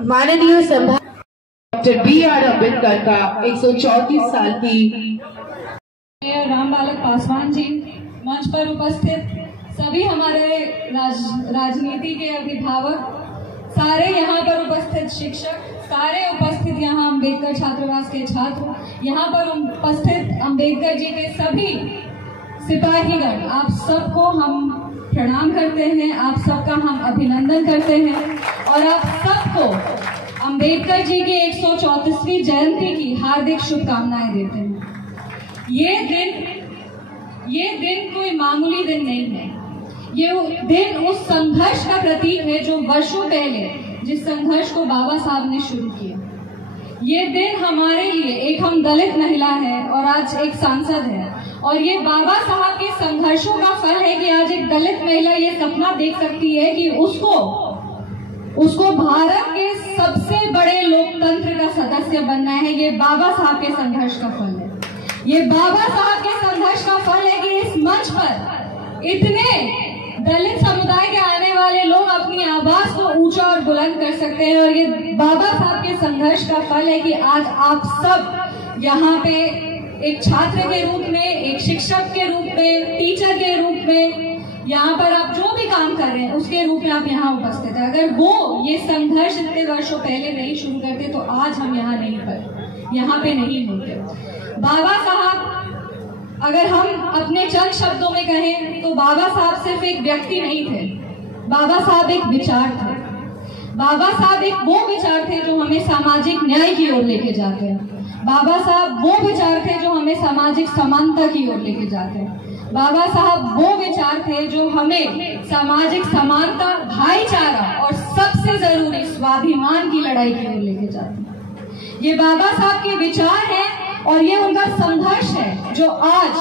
माननीय सभा doctor B.R. Ambedkar का 134 साल की राम बालक पासवान जी, मंच पर उपस्थित सभी हमारे राजनीति के अभिभावक, सारे यहाँ पर उपस्थित शिक्षक, सारे उपस्थित यहाँ अम्बेडकर छात्रावास के छात्र, यहाँ पर उपस्थित अम्बेडकर जी के सभी सिपाहीगण, आप सबको हम प्रणाम करते हैं, आप सबका हम अभिनंदन करते हैं और आप सबको अम्बेडकर जी की 134वीं जयंती की हार्दिक शुभकामनाएं देते हैं। ये दिन कोई मामूली दिन नहीं है, ये दिन उस संघर्ष का प्रतीक है जो वर्षों पहले जिस संघर्ष को बाबा साहब ने शुरू किया। ये दिन हमारे लिए, एक हम दलित महिला है और आज एक सांसद है, और ये बाबा साहब के संघर्षों का फल है कि आज एक दलित महिला ये सपना देख सकती है कि उसको भारत के सबसे बड़े लोकतंत्र का सदस्य बनना है। ये बाबा साहब के संघर्ष का फल है, ये बाबा साहब के संघर्ष का फल है कि इस मंच पर इतने दलित समुदाय के आने वाले लोग अपनी आवाज को ऊंचा और बुलंद कर सकते हैं, और ये बाबा साहब के संघर्ष का फल है कि आज आप सब यहाँ पे एक छात्र के रूप में, एक शिक्षक के रूप में, टीचर के रूप में, यहाँ पर आप जो भी काम कर रहे हैं उसके रूप में आप यहाँ उपस्थित हैं। अगर वो ये संघर्ष इतने वर्षों पहले नहीं शुरू करते तो आज हम यहाँ पे नहीं होते। बाबा साहब, अगर हम अपने चंद शब्दों में कहें तो बाबा साहब सिर्फ एक व्यक्ति नहीं थे, बाबा साहब एक विचार थे। बाबा साहब एक वो विचार थे जो हमें सामाजिक न्याय की ओर लेके जाते हैं। बाबा साहब वो विचार थे जो हमें सामाजिक समानता की ओर लेके जाते हैं। बाबा साहब वो विचार थे जो हमें सामाजिक समानता, भाईचारा और सबसे जरूरी स्वाभिमान की लड़ाई की ओर लेके जाते हैं। ये बाबा साहब के विचार हैं और ये उनका संघर्ष है जो आज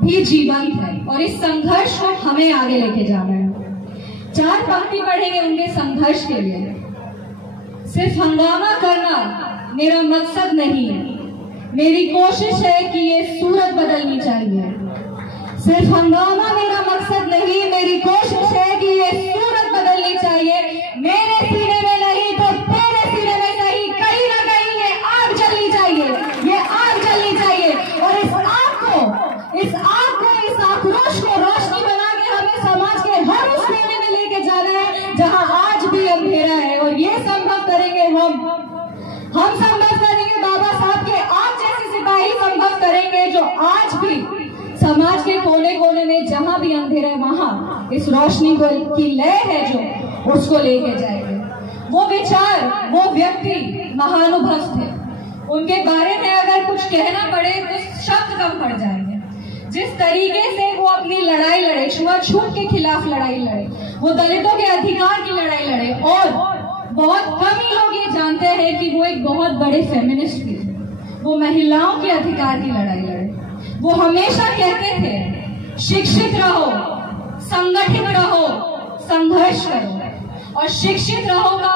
भी जीवंत है, और इस संघर्ष को हमें आगे लेके जाना है। 4 पंक्ति पढ़ेंगे उनके संघर्ष के लिए। सिर्फ हंगामा करना मेरा मकसद नहीं है, मेरी कोशिश है कि ये सूरत बदलनी चाहिए। सिर्फ हंगामा मेरा मकसद नहीं, मेरी कोशिश है कि ये सूरत बदलनी चाहिए। मेरे सीने में नहीं तो तेरे सीने में सही, कहीं ना कहीं ये आग जलनी चाहिए, ये आग जलनी चाहिए। और इस आक्रोश को रोशनी बना के हमें समाज के हर उस कोने में लेके जाना है जहां आज भी अंधेरा है। और ये संभव करेंगे हम संभव करेंगे, बाबा साहब के आप जैसे सिपाही संभव करेंगे जो आज भी समाज के कोने कोने में जहां भी अंधेरा है वहां इस रोशनी की लय है जो उसको लेके जाएंगे। वो विचार, वो व्यक्ति महानुभव थे, उनके बारे में अगर कुछ कहना पड़े तो शब्द कम पड़ जाएंगे। जिस तरीके से वो अपनी लड़ाई लड़े, छुआछूत के खिलाफ लड़ाई लड़े, वो दलितों के अधिकार की लड़ाई लड़े, और बहुत कम ही लोग ये जानते हैं कि वो एक बहुत बड़े फेमिनिस्ट भी थे। वो महिलाओं के अधिकार की लड़ाई लड़े। वो हमेशा कहते थे शिक्षित रहो, संगठित रहो, संघर्ष करो। और शिक्षित रहो का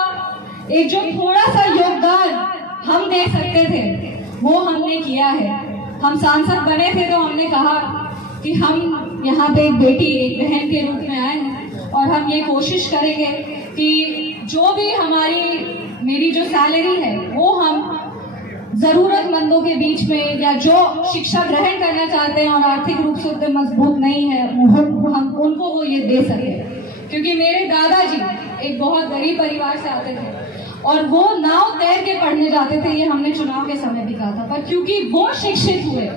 एक जो थोड़ा सा योगदान हम दे सकते थे वो हमने किया है। हम सांसद बने थे तो हमने कहा कि हम यहाँ पे एक बेटी, एक बहन के रूप में आए हैं और हम ये कोशिश करेंगे कि जो भी मेरी जो सैलरी है वो हम जरूरतमंदों के बीच में, या जो शिक्षा ग्रहण करना चाहते हैं और आर्थिक रूप से उतने मजबूत नहीं है, हम उनको वो ये दे सके। क्योंकि मेरे दादाजी एक बहुत गरीब परिवार से आते थे और वो नाव तैर के पढ़ने जाते थे, ये हमने चुनाव के समय भी कहा था। पर क्योंकि वो शिक्षित हुए,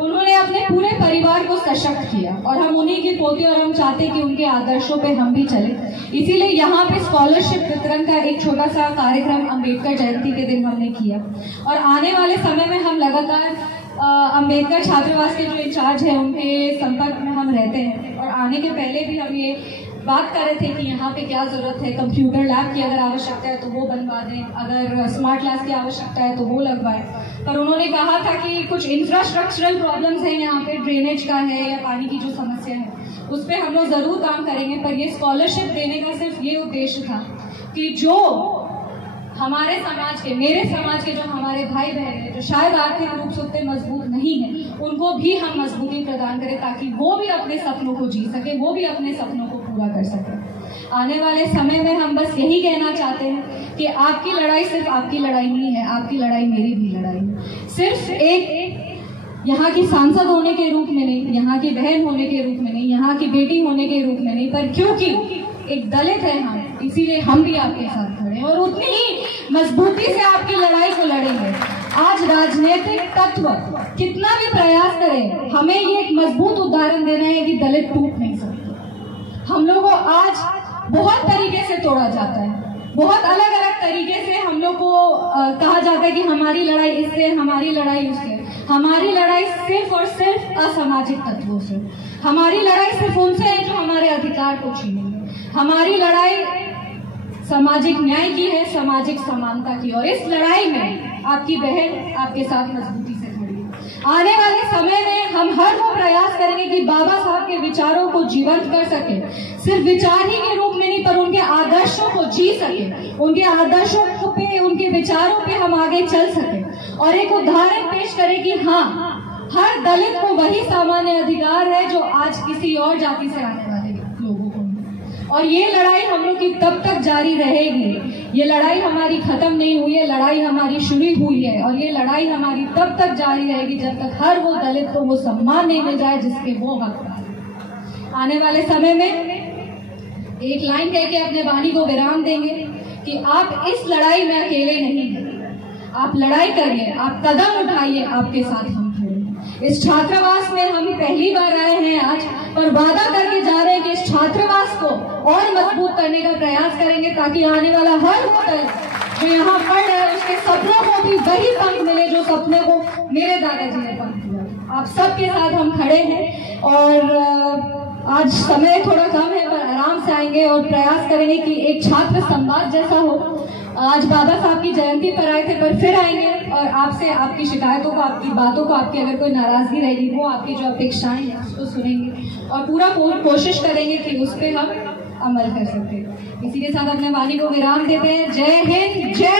उन्होंने अपने पूरे परिवार को सशक्त किया, और हम उन्हीं की पोते और हम चाहते कि उनके आदर्शों पे हम भी चले। इसीलिए यहाँ पे स्कॉलरशिप वितरण का एक छोटा सा कार्यक्रम अम्बेडकर जयंती के दिन हमने किया, और आने वाले समय में हम लगातार अम्बेडकर छात्रावास के जो इंचार्ज है उनके संपर्क में हम रहते हैं। और आने के पहले भी हम ये बात कर रहे थे कि यहाँ पे क्या जरूरत है, कंप्यूटर लैब की अगर आवश्यकता है तो वो बनवा दें, अगर स्मार्ट क्लास की आवश्यकता है तो वो लगवाएं। पर उन्होंने कहा था कि कुछ इंफ्रास्ट्रक्चरल प्रॉब्लम्स हैं यहाँ पे, ड्रेनेज का है या पानी की जो समस्या है उस पर हम लोग जरूर काम करेंगे। पर ये स्कॉलरशिप देने का सिर्फ ये उद्देश्य था कि जो हमारे समाज के, मेरे समाज के जो हमारे भाई बहन हैं जो शायद आर्थिक रूप से उतने मजबूत नहीं है, उनको भी हम मजबूती प्रदान करें ताकि वो भी अपने सपनों को जी सके, वो भी अपने सपनों को पूरा कर सकें। आने वाले समय में हम बस यही कहना चाहते हैं कि आपकी लड़ाई सिर्फ आपकी लड़ाई नहीं है, आपकी लड़ाई मेरी भी लड़ाई है। सिर्फ एक यहाँ की सांसद होने के रूप में नहीं, यहाँ की बहन होने के रूप में नहीं, यहाँ की बेटी होने के रूप में नहीं, पर क्योंकि एक दलित है हम, इसीलिए हम भी आपके साथ खड़े हैं और उतनी ही मजबूती से आपकी लड़ाई को लड़ेंगे। आज राजनीतिक तत्व कितना भी प्रयास करें, हमें ये एक मजबूत उदाहरण देना है कि दलित टूट नहीं सकते। हम लोग को आज बहुत तरीके से तोड़ा जाता है, बहुत अलग अलग तरीके से हम लोग को कहा जाता है कि हमारी लड़ाई इससे, हमारी लड़ाई उससे। हमारी लड़ाई सिर्फ और सिर्फ असामाजिक तत्वों से, हमारी लड़ाई सिर्फ उनसे है जो हमारे अधिकार को छीनेंगे। हमारी लड़ाई सामाजिक न्याय की है, सामाजिक समानता की, और इस लड़ाई में आपकी बहन आपके साथ मजबूती से खड़ी है। आने वाले समय में हम हर वो प्रयास करेंगे कि बाबा साहब के विचारों को जीवंत कर सके, सिर्फ विचार ही के रूप में नहीं पर उनके आदर्शों को जी सके, उनके आदर्शों पे, उनके विचारों पे हम आगे चल सके और एक उदाहरण पेश करें कि हाँ, हर दलित को वही सामान्य अधिकार है जो आज किसी और जाति से आने वाले लोगों को नहीं। और ये लड़ाई हम लोग की तब तक जारी रहेगी, ये लड़ाई हमारी खत्म नहीं हुई है, लड़ाई हमारी शुरू हुई है और ये लड़ाई हमारी तब तक जारी रहेगी जब तक हर वो दलित को वो सम्मान नहीं मिल जाए जिसके वो हकदार है। आने वाले समय में एक लाइन कह के अपने वाणी को विराम देंगे कि आप इस लड़ाई में अकेले नहीं हैं, आप लड़ाई करिए, आप कदम उठाइए, आपके साथ हम खड़े। इस छात्रावास में हम पहली बार आए हैं आज, पर वादा करके जा रहे हैं कि इस छात्रावास को और मजबूत करने का प्रयास करेंगे ताकि आने वाला हर वो जो यहाँ पढ़ रहे हैं उसके सपनों को भी वही पंख मिले जो सपने को मेरे दादाजी ने पंख दिया। आप सबके साथ हम खड़े हैं और आज समय थोड़ा कम है पर आराम से आएंगे और प्रयास करेंगे कि एक छात्र संवाद जैसा हो। आज बाबा साहब की जयंती पर आए थे पर फिर आएंगे और आपसे आपकी शिकायतों को, आपकी बातों को, आपकी अगर कोई नाराजगी रहेगी वो आपकी जो अपेक्षाएं हैं उसको सुनेंगे और पूरा कोशिश करेंगे कि उस पर हम अमल कर सकते हैं। इसी के साथ अपने वाणी को विराम देते हैं। जय हिंद, जय